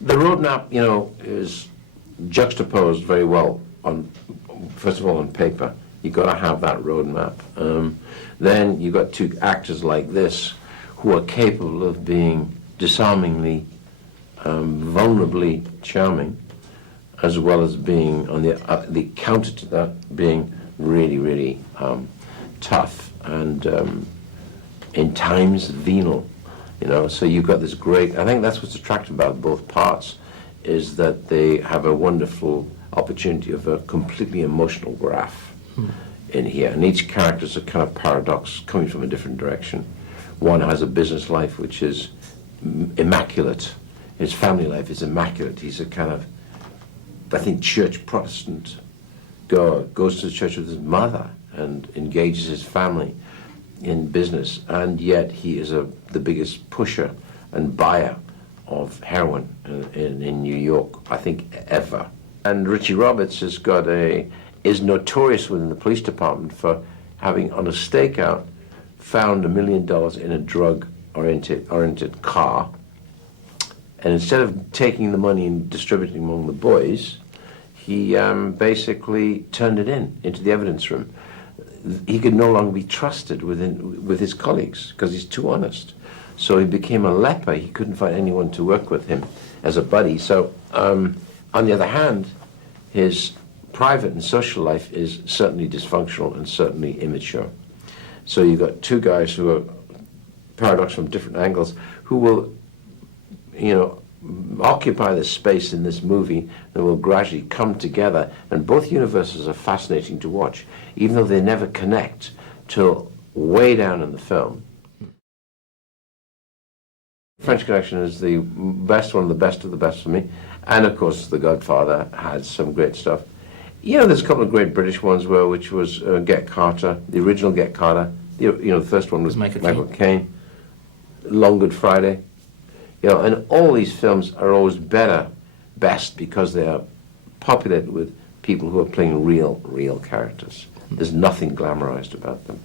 The roadmap, you know, is juxtaposed very well on, first of all, on paper. You've got to have that roadmap. Then you've got two actors like this who are capable of being disarmingly, vulnerably charming, as well as being, on the counter to that, being really, really tough and in times venal. You know, so you've got this great, I think that's what's attractive about both parts, is that they have a wonderful opportunity of a completely emotional graph in here. And each character is a kind of paradox coming from a different direction. One has a business life which is immaculate. His family life is immaculate. He's a kind of, I think, church Protestant goes to the church with his mother and engages his family in business, and yet he is the biggest pusher and buyer of heroin in New York, I think, ever. And Richie Roberts is notorious within the police department for having, on a stakeout, found $1 million in a drug-oriented car, and instead of taking the money and distributing it among the boys, he basically turned it into the evidence room. He could no longer be trusted with his colleagues because he's too honest. So he became a leper. He couldn't find anyone to work with him as a buddy. So on the other hand, his private and social life is certainly dysfunctional and certainly immature. So you've got two guys who are paradox from different angles who will, you know, occupy the space in this movie that will gradually come together, and both universes are fascinating to watch, even though they never connect till way down in the film. French Connection is the best, one of the best of the best for me, and of course The Godfather has some great stuff. You know, there's a couple of great British ones which was Get Carter, the original Get Carter. The first one was Michael Caine, Long Good Friday. You know, and all these films are always best because they are populated with people who are playing real characters. There's nothing glamorized about them.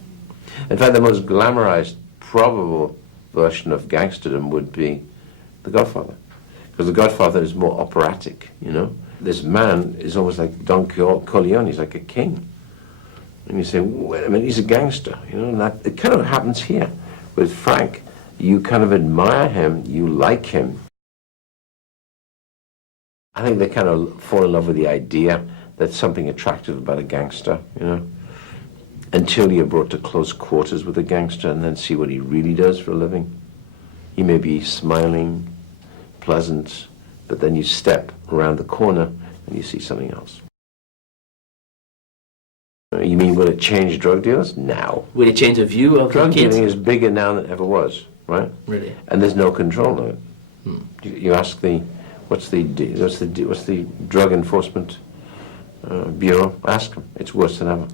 In fact, the most glamorized probable version of gangsterdom would be The Godfather, because The Godfather is more operatic. You know, this man is almost like Don Corleone. He's like a king, and you say, wait a minute, he's a gangster. You know, and that it kind of happens here with Frank. You kind of admire him, you like him. I think they kind of fall in love with the idea that something attractive about a gangster, you know, until you're brought to close quarters with a gangster and then see what he really does for a living. He may be smiling, pleasant, but then you step around the corner and you see something else. You mean, will it change drug dealers? No. Will it change the view of drug the kids? dealing is bigger now than it ever was, right? Really? And there's no control of it. You ask what's the drug enforcement bureau? Ask them. It's worse than ever.